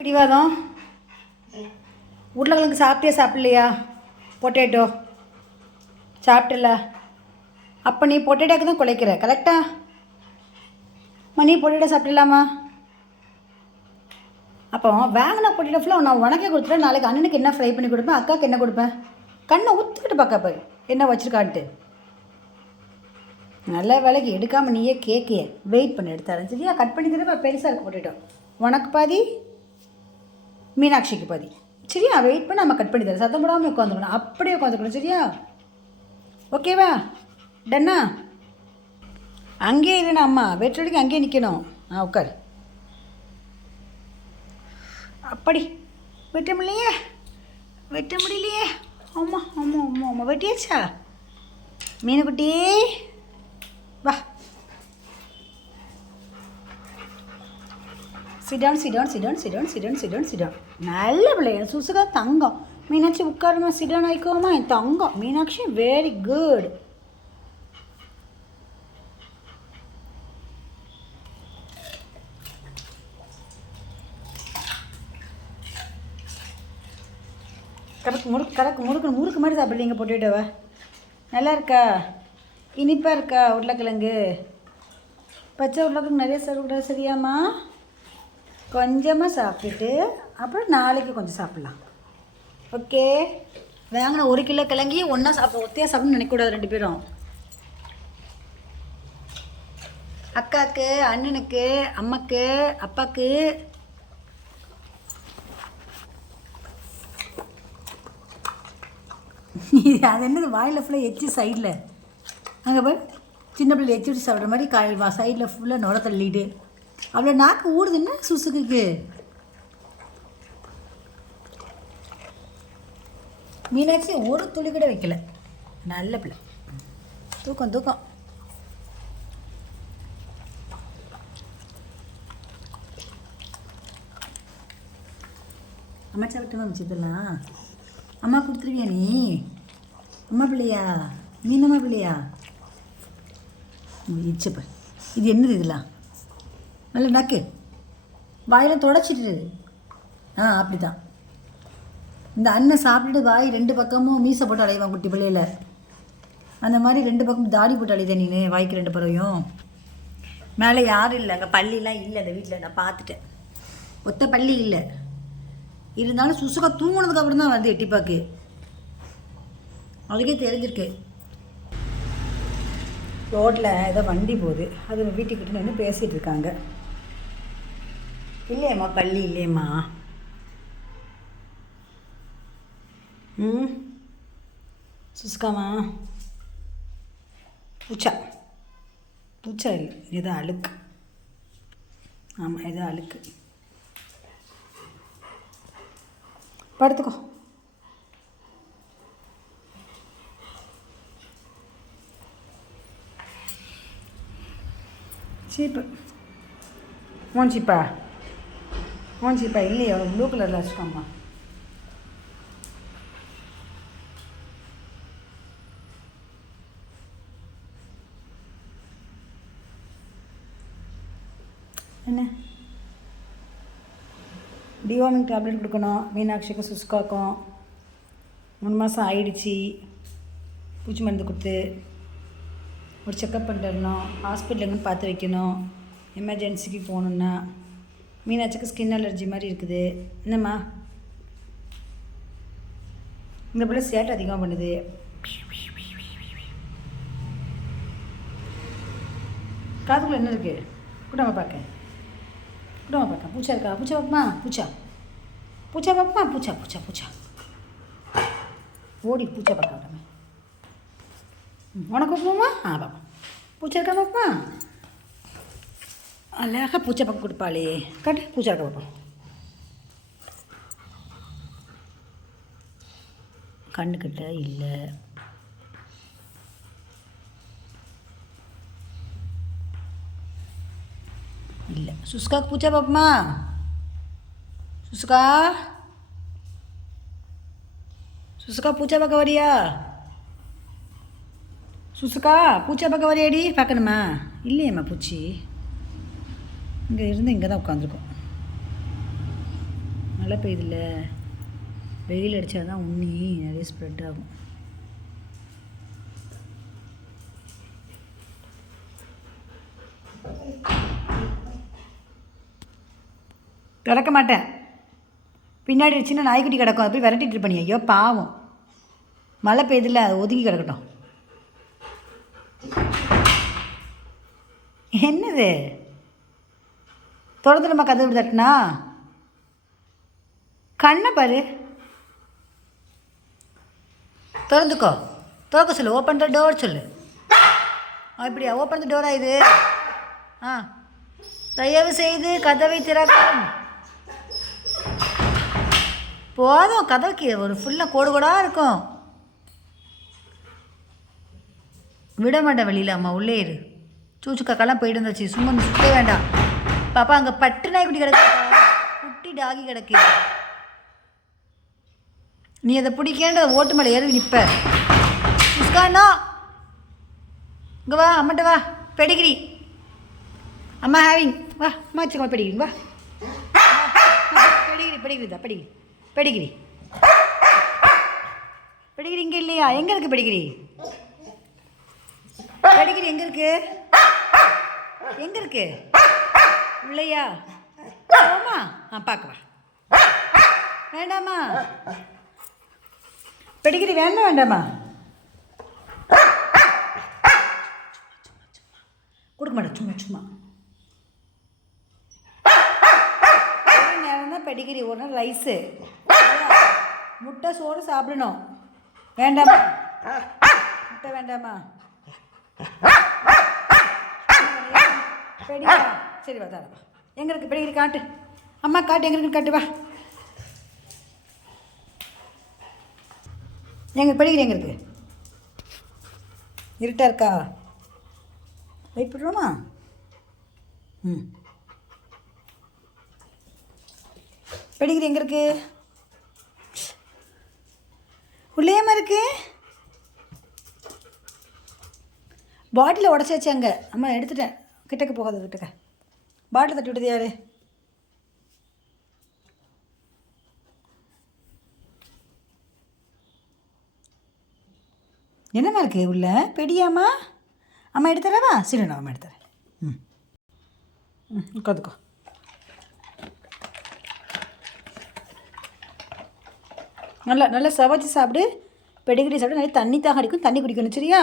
பிடிவாதம்? உருளைக்கிழங்கு சாப்பிட்டே சாப்பிட்லையா? பொட்டேட்டோ சாப்பிட்டல. அப்போ நீ பொட்டேட்டோக்கு தான் குலைக்கிற கரெக்டா அம்மா நீ பொட்டேட்டோ சாப்பிடலாமா? அப்போ வாங்கின பொட்டேட்டோ ஃபுல்லாக நான் உனக்கே கொடுத்துட்டேன். நாளைக்கு அண்ணனுக்கு என்ன ஃப்ரை பண்ணி கொடுப்பேன் அக்காவுக்கு என்ன கொடுப்பேன்? கண்ணை ஊற்றிக்கிட்டு பார்க்க போய் என்ன வச்சிருக்கான்ட்டு. நல்ல வேலைக்கு எடுக்காமல் நீயே கேட்கிய வெயிட் பண்ணி எடுத்தாரன் சரியா? கட் பண்ணி தரப்ப பெருசாக இருக்கு பொட்டேட்டோ உனக்கு பாதி மீனாட்சிக்கு பாதி. சரியா? வெயிட் பண்ணி நம்ம கட் பண்ணி தரேன். சத்தம் போடாமல் உட்காந்துக்கணும். அப்படியே உட்காந்துக்கணும் சரியா? ஓகேவா டன்னா அங்கேயே இல்லைண்ணா அம்மா. வெற்றடிக்கு அங்கேயே நிற்கணும் ஆ உட்காரு. அப்படி. வெட்ட முடியலையே? வெட்ட முடியலையே? ஆமாம் ஆமாம் ஆமா ஆமாம் வெட்டியாச்சா? மீனுக்குட்டி. Sit down sit down sit down sit down sit down sit down sit down நல்ல பிள்ளைய சுசுகா தங்கம் மீனாட்சி உட்காருமா சிடான் ஆயிக்கோமா என் தங்கம் மீனாட்சி வெரி குட் கரெக்ட் முறுக்கு கரெக்ட் முறுக்கு முறுக்கு மாதிரி சாப்பிட்றீங்க பொட்டேட்டோவை நல்லா இருக்கா இனிப்பாக இருக்கா உருளைக்கிழங்கு பச்சை உருளைக்கிழங்கு நிறைய சாப்பிடக்கூடாது சரியாம்மா கொஞ்சமாக சாப்பிட்டுட்டு அப்புறம் நாளைக்கு கொஞ்சம் சாப்பிட்லாம். ஓகே? வாங்கின ஒரு கிலோ கிழங்கி ஒன்றா சாப்பிட ஒத்தையாக சாப்பிட்னு நினைக்கக்கூடாது ரெண்டு பேரும். அக்காவுக்கு அண்ணனுக்கு அம்மாக்கு அப்பாவுக்கு அது என்னது? வாயில் ஃபுல்லாக எச்சு சைடில் அங்கே போய் சின்ன பிள்ளை எச்சு வச்சு சாப்பிட்ற மாதிரி காய் வா சைடில் ஃபுல்லாக நுர தள்ளிட்டு. அவ்வளோ நாக்கு ஊடுதுன்னா சுசுக்குக்கு? மீனாட்சி ஒரு துளி கூட வைக்கல. நல்ல பிள்ளை. தூக்கம் தூக்கம். அம்மா சாப்பிட்டு மிச்சதெல்லாம் அம்மா கொடுத்துருவியா நீ? அம்மா பிள்ளையா? மீனம்மா பிள்ளையா? இச்சப்ப இது என்னது இதெல்லாம்? நல்ல நக்கு. வாயெல்லாம் தொடச்சிட்டு ஆ அப்படி தான் இந்த அண்ணன் சாப்பிட்டுட்டு வாய் ரெண்டு பக்கமும் மீசை போட்டு அலைவான் குட்டி பிள்ளையில. அந்த மாதிரி ரெண்டு பக்கம் தாடி போட்டு அலைதே நீ வாய்க்கு ரெண்டு பறவையும் மேலே யாரும் இல்லை அங்கே பள்ளிலாம் இல்லை அந்த வீட்டில் நான் பார்த்துட்டேன். ஒத்த பள்ளி இல்லை. இருந்தாலும் சுசுகா தூங்கினதுக்கு அப்புறம் தான் வந்து எட்டிப்பாக்கு அதுக்கே தெரிஞ்சிருக்கு. ரோட்டில் ஏதோ வண்டி போகுது. அது வீட்டுக்கிட்ட நின்று பேசிகிட்டு இருக்காங்க. இல்லையம்மா பள்ளி இல்லையம்மா? ம்? சுஸ்காமா பூச்சா? பூச்சா இல்லை ஏதோ அழுக்கு. ஆமாம் ஏதோ அழுக்கு. படுத்துக்கோ. சீப்பு. உன் சீப்பா? உன் சீப்பா இல்லையா ப்ளூ கலரில் வச்சுக்கோம்மா என்ன? டிவார்மிங் டேப்லெட் கொடுக்கணும் மீனாட்சிக்கு சுஸ்காக்கும். மூணு மாதம் ஆயிடுச்சு. பூச்சி மருந்து கொடுத்து. ஒரு செக்கப் பண்ணிட்டு வரணும். ஹாஸ்பிட்டலுங்கன்னு பார்த்து வைக்கணும். எமர்ஜென்சிக்கு போகணுன்னா மீனாட்சிக்கு ஸ்கின் அலர்ஜி மாதிரி இருக்குது. என்னம்மா? இந்த பிள்ளை சேட்டை அதிகமாக பண்ணுது. காதுக்குள்ள என்ன இருக்குது கூட்டமா பார்க்க. கூட்டமா பார்க்க பூச்சா இருக்கா? பூச்சா பாப்பமா பூச்சா. பூச்சா பாப்பமா பூச்சா பூச்சா பூச்சா. ஓடி பூச்சா பார்க்க விடாம உனக்கு பாப்பமா ஆ பாப்பா பூச்சா இருக்கா பாப்பா அழகாக பூச்சா பக்கம் கொடுப்பாளே. கட்டு பூச்சா இருக்க பார்ப்போம் கண்ணுக்கிட்ட இல்லை. இல்லை. சுஸ்காக்கு பூச்சா பார்ப்போமா சுஸ்கா சுசுக்கா பூச்சா பார்க்க வரியா? சுசுக்கா பூச்சா பார்க்க வரியாடி? பார்க்கணுமா? இல்லையேம்மா பூச்சி. இங்கே இருந்து இங்கே தான் உட்காந்துருக்கோம் மழை பெய்யுதுல்ல. வெயில் அடித்தா தான் உண்ணி நிறைய ஸ்ப்ரெட் ஆகும். திறக்க மாட்டேன். பின்னாடி சின்ன நாய்க்குட்டி கிடக்கும். அது போய் விரட்டிட்டு பண்ணி ஐயோ பாவம். மழை பெய்யுதுல்ல அது ஒதுங்கி கிடக்கட்டும். என்னது? திறந்து நம்ம கதவு தட்டினா? கண்ணை பாரு. திறந்துக்கோ. திறக்க சொல்லு. ஓப்பன் த டோர் சொல்லு. இப்படியா? ஓப்பன் த டோரா இது? ஆ. தயவு செய்து கதவை திறக்கும் போதும். கதவுக்கு ஒரு ஃபுல்லாக கோடு கோடாக இருக்கும். விட மாட்டேன் வெளியில் அம்மா. உள்ளே இரு. சூச்சு கக்கெல்லாம் போயிட்டு இருந்துச்சு சும்மா நீ சுத்த வேண்டாம். பாப்பா அங்கே பட்டு நாய்க்குட்டி கிடக்கு. குட்டி டாகி கிடக்கு. நீ அதை பிடிக்கன்ற ஓட்டு மேலே ஏறி நிற்ப முஸ்கானோ இங்கே வா அம்மாட்ட வா பெடிகிரி. அம்மா ஹேவிங் வா அம்மா வச்சுக்கோமா பெடிகிரி வா. பெடிகிரி பெடிகிரி தான் பெடிகிரி பெடிகிரி. பெடிகிரி இங்கே இல்லையா? எங்கே இருக்குது பெடிகிரி? பெடிகிரி எங்கே இருக்கு? எங்கே இருக்குது உள்ளையா? ஆமா ஆ பார்க்கவா வேண்டாமா? பெடிகிரி வேண்டாம் வேண்டாமா? கொடுக்க மாட்டேன் சும்மா சும்மா. நேரம் தான் பெடிகிரி ஒரு நாள் ரைஸு. முட்டை சோறு சாப்பிடணும். வேண்டாமா? முட்டை வேண்டாமா? பெடிகிரி சரி வா எங்களுக்கு எங்கே பெடிகிரி காட்டு. அம்மா காட்டு எங்கே இருக்குன்னு காட்டு வா. எங்க பெடிகிரி எங்கே இருக்குது இருட்டா இருக்கா? வெயிட் பண்ணுறோமா ம். பெடிகிரி எங்கே இருக்கு உள்ளேயமா இருக்கு. பாட்டில் உடச்சாச்சு அங்கே. அம்மா எடுத்துட்டேன். கிட்டக்க போகாத கிட்டக்க பாட்டில் தட்டி விட்டது யார் என்னம்மா இருக்குது உள்ள பெடியாம்மா அம்மா எடுத்துறவா சரி நான் அம்மா எடுத்துறேன் ம் ம் உட்காந்துக்கோ நல்லா நல்லா சமைச்சு சாப்பிடு பெடிகிரி சாப்பிடு நல்லா தண்ணி தான் அடிக்கும் தண்ணி குடிக்கணும் சரியா